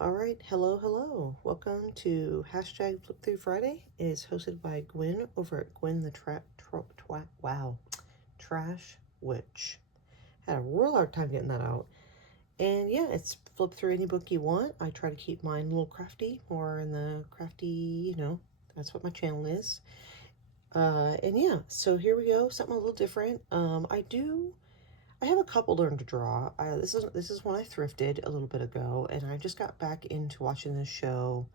All right, hello. Welcome to hashtag Flip Through Friday. It is hosted by Gwen over at Trash Witch. Had a real hard time getting that out. And yeah, it's flip through any book you want. I try to keep mine a little crafty, more in the crafty, that's what my channel is. And yeah, so here we go, something a little different. I have a couple learn to draw. This is one I thrifted a little bit ago, and I just got back into watching this show.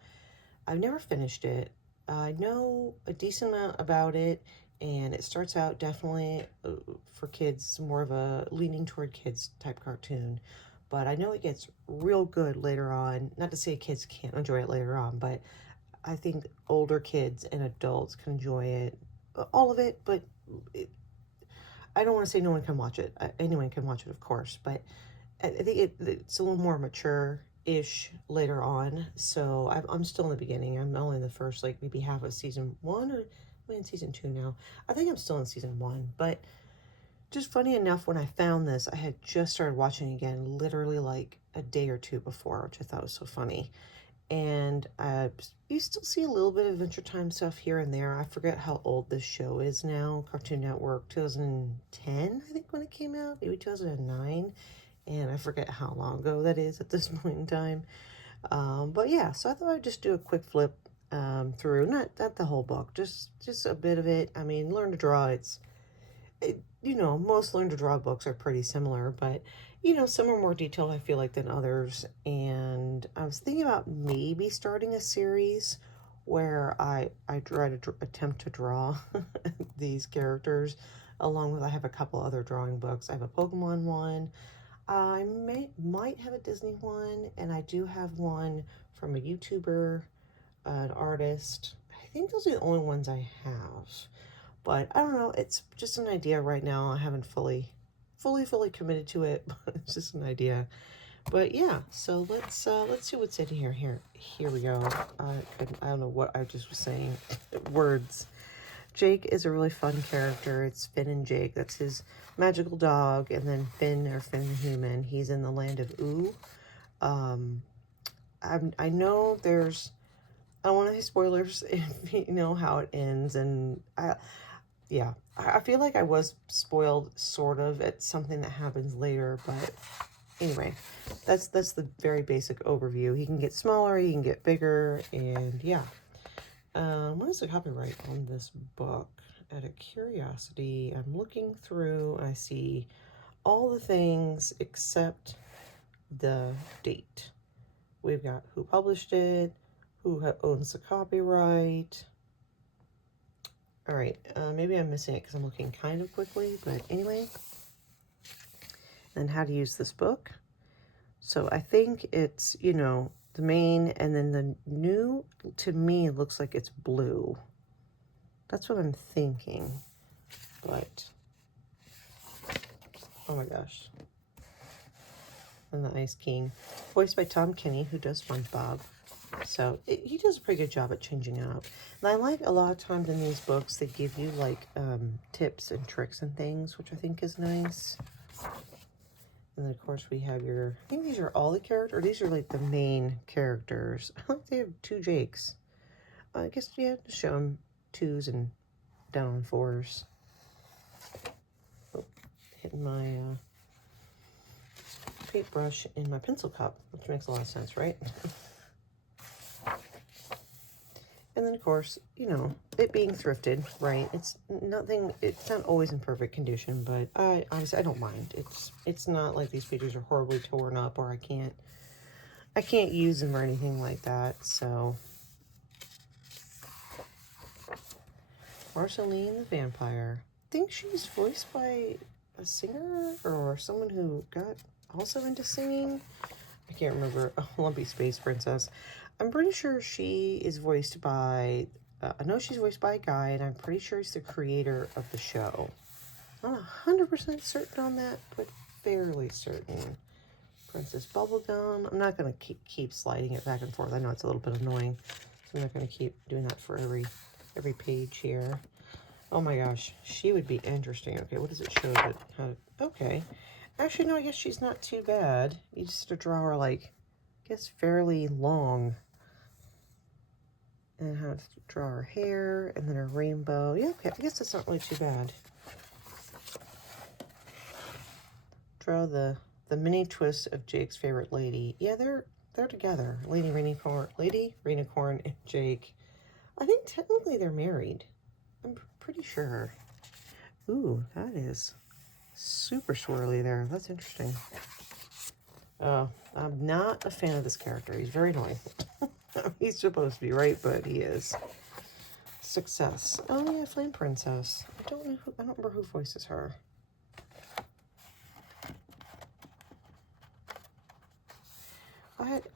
I've never finished it. I know a decent amount about it, and it starts out definitely for kids, more of a leaning toward kids type cartoon. But I know it gets real good later on. Not to say kids can't enjoy it later on, but I think older kids and adults can enjoy it, all of it. But I don't want to say no one can watch it. Anyone can watch it, of course, but I think it's a little more mature-ish later on. So I'm still in the beginning. I'm only in the first, like, maybe half of season one, or I'm in season two now. I think I'm still in season one, but just funny enough, when I found this, I had just started watching again, literally like a day or two before, which I thought was so funny. And you still see a little bit of Adventure Time stuff here and there. I forget how old this show is now. Cartoon Network, 2010, I think, when it came out, maybe 2009. And I forget how long ago that is at this point in time. But yeah, so I thought I'd just do a quick flip through, not the whole book, just a bit of it. I mean, Learn to Draw, most Learn to Draw books are pretty similar, but some are more detailed, I feel like, than others. And I was thinking about maybe starting a series where I try to attempt to draw these characters, along with, I have a couple other drawing books. I have a Pokemon one. I might have a Disney one, and I do have one from a YouTuber, an artist. I think those are the only ones I have. But I don't know, it's just an idea right now. I haven't fully committed to it, but it's just an idea. But yeah, so let's see what's in here. Here we go. I don't know what I just was saying. Words. Jake is a really fun character. It's Finn and Jake. That's his magical dog. And then Finn, or Finn the human, he's in the land of Ooh. I know there's, I don't want to say spoilers if you know how it ends. And yeah, I feel like I was spoiled sort of at something that happens later, but anyway, that's the very basic overview. He can get smaller, he can get bigger, and yeah. What is the copyright on this book? Out of curiosity, I'm looking through, and I see all the things except the date. We've got who published it, who owns the copyright. All right, maybe I'm missing it because I'm looking kind of quickly, but anyway. And how to use this book. So I think it's, the main, and then the new, to me, looks like it's blue. That's what I'm thinking, but, oh my gosh. And the Ice King, voiced by Tom Kenny, who does SpongeBob. So he does a pretty good job at changing it up. And I like, a lot of times in these books, they give you like tips and tricks and things, which I think is nice. And then, of course, we have your, I think these are all the characters, or these are like the main characters. I think they have 2 Jakes. I guess you have to show them 2s and down on 4s. Oh, hitting my paintbrush in my pencil cup, which makes a lot of sense, right? And then, of course, it being thrifted, right? It's not always in perfect condition, but honestly, I don't mind. It's not like these pages are horribly torn up, or I can't use them or anything like that. So, Marceline the Vampire. I think she's voiced by a singer or someone who got also into singing. I can't remember. Lumpy Space Princess. I'm pretty sure she is voiced by, I know she's voiced by a guy, and I'm pretty sure he's the creator of the show. Not 100% certain on that, but fairly certain. Princess Bubblegum. I'm not going to keep sliding it back and forth. I know it's a little bit annoying, so I'm not going to keep doing that for every page here. Oh my gosh, she would be interesting. Okay, what does it show? Okay. Actually, no, I guess she's not too bad. You just have to draw her like guess, fairly long. And how to draw her hair, and then her rainbow. Yeah, okay, I guess that's not really too bad. Draw the mini twist of Jake's favorite lady. Yeah, they're together. Lady Rainicorn and Jake. I think technically they're married. I'm pretty sure. Ooh, that is super swirly there. That's interesting. Oh, I'm not a fan of this character. He's very annoying. He's supposed to be, right? But he is. Success. Oh yeah, Flame Princess. I don't remember who voices her.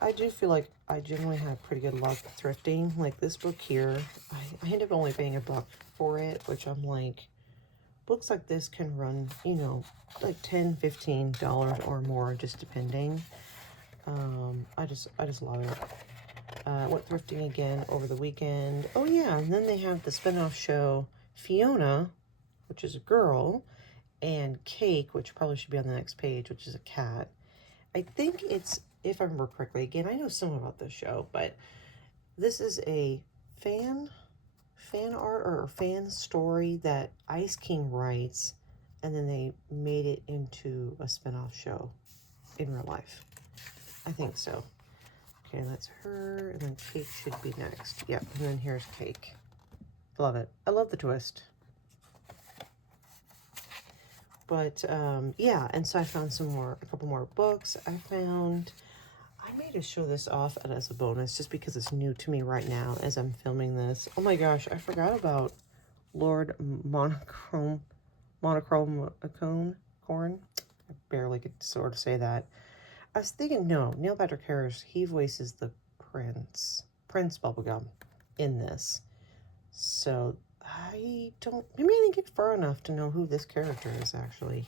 I do feel like I generally have pretty good luck thrifting. Like this book here, I end up only paying $1 for it, which I'm like, books like this can run, you know, like $10, $15 or more, just depending. I just love it. Went thrifting again over the weekend. Oh yeah, and then they have the spinoff show Fiona, which is a girl, and Cake, which probably should be on the next page, which is a cat. I think it's, if I remember correctly, again, I know some about this show, but this is a fan art or fan story that Ice King writes, and then they made it into a spinoff show in real life. I think so. Okay, that's her, and then Cake should be next. Yep, and then here's Cake. Love it. I love the twist. But, yeah, and so I found a couple more books. I may just show this off as a bonus just because it's new to me right now as I'm filming this. Oh my gosh, I forgot about Lord Monochrome Corn. I barely could sort of say that. I was thinking, no, Neil Patrick Harris, he voices the Prince Bubblegum in this. So maybe I didn't get far enough to know who this character is actually.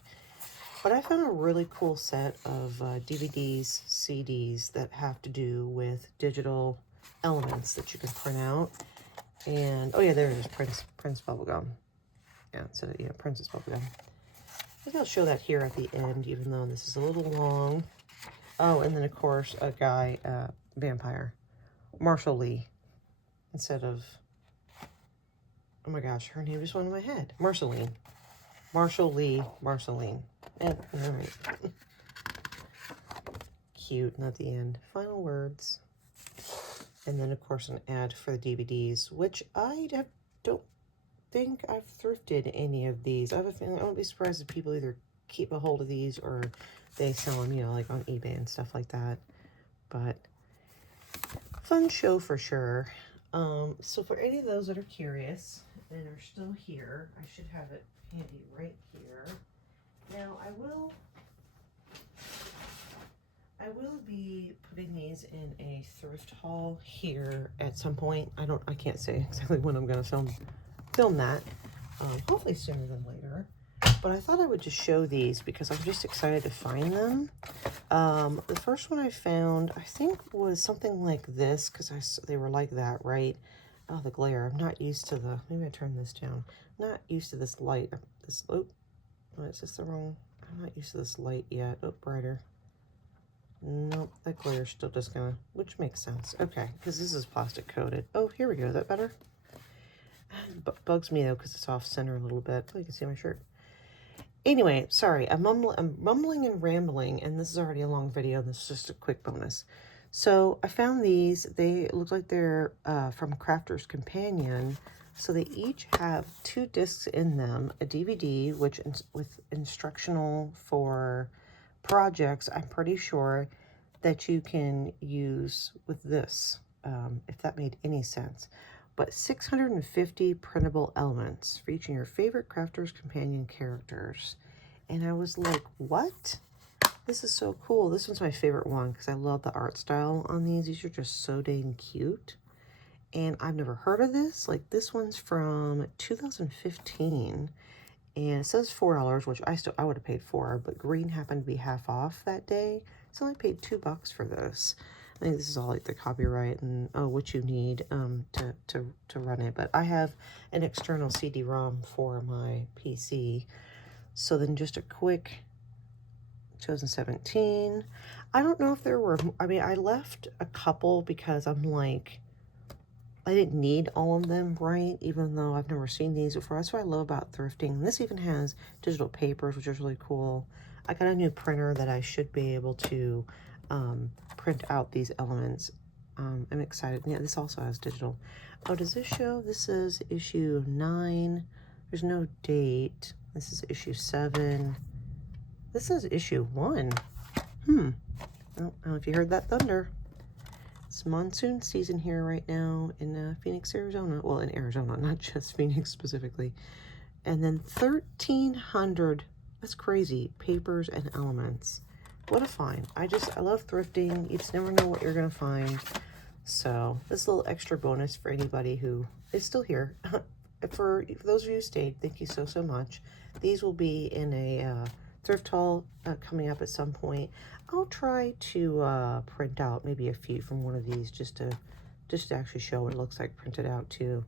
But I found a really cool set of DVDs, CDs that have to do with digital elements that you can print out. And, oh yeah, there it is, Prince Bubblegum. Yeah, so yeah, Princess Bubblegum. I think I'll show that here at the end, even though this is a little long. Oh, and then of course, a guy, vampire, Marshall Lee, instead of, oh my gosh, her name just went in my head. Marceline. Marshall Lee, Marceline. All right. Cute, and at the end, final words. And then, of course, an ad for the DVDs, which I don't think I've thrifted any of these. I have a feeling I won't be surprised if people either keep a hold of these or they sell them, you know, like on eBay and stuff like that. But fun show for sure. So for any of those that are curious and are still here, I should have it handy right here. Now I will be putting these in a thrift haul here at some point. I can't say exactly when I'm gonna film that. Hopefully sooner than later. But I thought I would just show these because I'm just excited to find them. The first one I found, I think, was something like this, because they were like that, right? Oh, the glare. I'm not used to maybe I turn this down. I'm not used to this light. Oh, is this the wrong? I'm not used to this light yet. Oh, brighter. Nope, that glare is still just gonna, which makes sense. Okay, because this is plastic coated. Oh, here we go. Is that better? Bugs me though, because it's off center a little bit. Oh, you can see my shirt. Anyway, sorry, I'm mumbling and rambling, and this is already a long video. This is just a quick bonus. So I found these. They look like they're from Crafter's Companion. So they each have 2 discs in them, a DVD, with instructional for projects, I'm pretty sure, that you can use with this, if that made any sense. But 650 printable elements featuring your favorite Crafter's Companion characters. And I was like, what? This is so cool. This one's my favorite one because I love the art style on these. These are just so dang cute. And I've never heard of this. Like, this one's from 2015. And it says $4, which I would have paid $4, but green happened to be half off that day. So I paid $2 for this. I think this is all like the copyright and what you need to run it. But I have an external CD-ROM for my PC. So then just a quick 2017. I don't know if there were, I mean, I left a couple because I'm like, I didn't need all of them, right? Even though I've never seen these before. That's what I love about thrifting. And this even has digital papers, which is really cool. I got a new printer that I should be able to print out these elements. I'm excited. Yeah, this also has digital. Oh, does this show? This is issue 9. There's no date. This is issue 7. This is issue 1. I don't know if you heard that thunder. It's monsoon season here right now in Phoenix, Arizona. Well, in Arizona, not just Phoenix specifically. And then 1,300, that's crazy, papers and elements. What a find. I love thrifting. You just never know what you're going to find. So this little extra bonus for anybody who is still here. For those of you who stayed, thank you so, so much. These will be in a thrift haul coming up at some point. I'll try to print out maybe a few from one of these just to actually show what it looks like printed out too.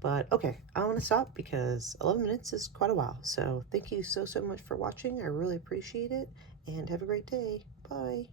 But okay, I want to stop because 11 minutes is quite a while. So thank you so, so much for watching. I really appreciate it, and have a great day. Bye.